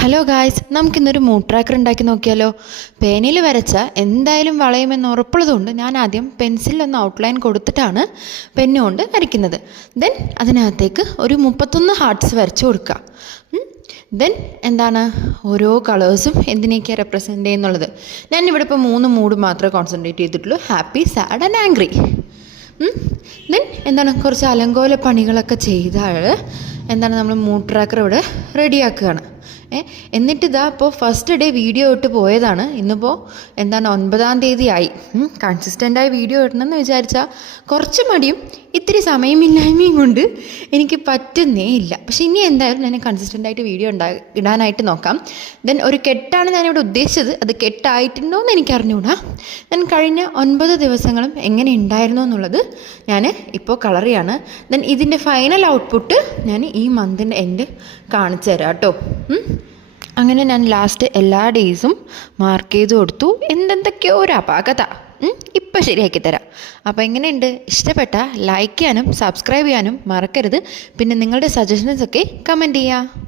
Hello guys, നമുക്കിന്നൊരു mood tracker ഉണ്ടാക്കി നോക്കിയാലോ. പേനയിൽ വരച്ച എന്തായാലും വളയുമെന്ന് ഉറപ്പുള്ളതുകൊണ്ട് ഞാൻ ആദ്യം പെൻസിലൊന്ന് ഔട്ട്ലൈൻ കൊടുത്തിട്ടാണ് പെന്നുകൊണ്ട് വരയ്ക്കുന്നത്. ദെൻ അതിനകത്തേക്ക് ഒരു 31 ഹാർട്ട്സ് വരച്ച് കൊടുക്കുക. ദെൻ എന്താണ് ഓരോ കളേഴ്സും എന്തിനൊക്കെയാണ് റെപ്രസെൻ്റ് ചെയ്യുന്നുള്ളത്. ഞാനിവിടെ ഇപ്പോൾ 3 മൂഡ് മാത്രമേ കോൺസെൻട്രേറ്റ് ചെയ്തിട്ടുള്ളൂ: happy, sad and angry. Then എന്താണ് കുറച്ച് അലങ്കോല പണികളൊക്കെ ചെയ്താൽ എന്താണ് നമ്മൾ മൂഡ് ട്രാക്കർ ഇവിടെ റെഡിയാക്കുകയാണ്. എന്നിട്ട് ഇതാ ഇപ്പോൾ ഫസ്റ്റ് ഡേ വീഡിയോ ഇട്ട് പോയതാണ്. ഇന്നിപ്പോൾ എന്താണ് 9-ാം തീയതി ആയി. കൺസിസ്റ്റൻ്റായി വീഡിയോ ഇടണമെന്ന് വിചാരിച്ചാൽ കുറച്ച് മടിയും ഇത്തിരി സമയമില്ലായ്മയും കൊണ്ട് എനിക്ക് പറ്റുന്നേ ഇല്ല. പക്ഷെ ഇനി എന്തായാലും ഞാൻ കൺസിസ്റ്റൻ്റായിട്ട് വീഡിയോ ഇടാനായിട്ട് നോക്കാം. ദെൻ ഒരു കെട്ടാണ് ഞാനിവിടെ ഉദ്ദേശിച്ചത്. അത് കെട്ടായിട്ടുണ്ടോ എന്ന് എനിക്ക് അറിഞ്ഞുകൂടാ. ഞാൻ കഴിഞ്ഞ 9 ദിവസങ്ങളും എങ്ങനെ ഉണ്ടായിരുന്നു എന്നുള്ളത് ഞാൻ ഇപ്പോൾ കളർ ചെയ്യാണ്. ദെൻ ഇതിൻ്റെ ഫൈനൽ ഔട്ട്പുട്ട് ഞാൻ ഈ മന്തിൻ്റെ എൻഡ് കാണിച്ചു തരാം കേട്ടോ. അങ്ങനെ ഞാൻ ലാസ്റ്റ് എല്ലാ ഡേയ്സും മാർക്ക് ചെയ്ത് കൊടുത്തു. എന്തെന്തൊക്കെയോ ഒരു അപാകത ഇപ്പം ശരിയാക്കി തരാം. അപ്പോൾ എങ്ങനെയുണ്ട്? ഇഷ്ടപ്പെട്ടാൽ ലൈക്ക് ചെയ്യാനും സബ്സ്ക്രൈബ് ചെയ്യാനും മറക്കരുത്. പിന്നെ നിങ്ങളുടെ സജഷൻസൊക്കെ കമൻറ്റ് ചെയ്യുക.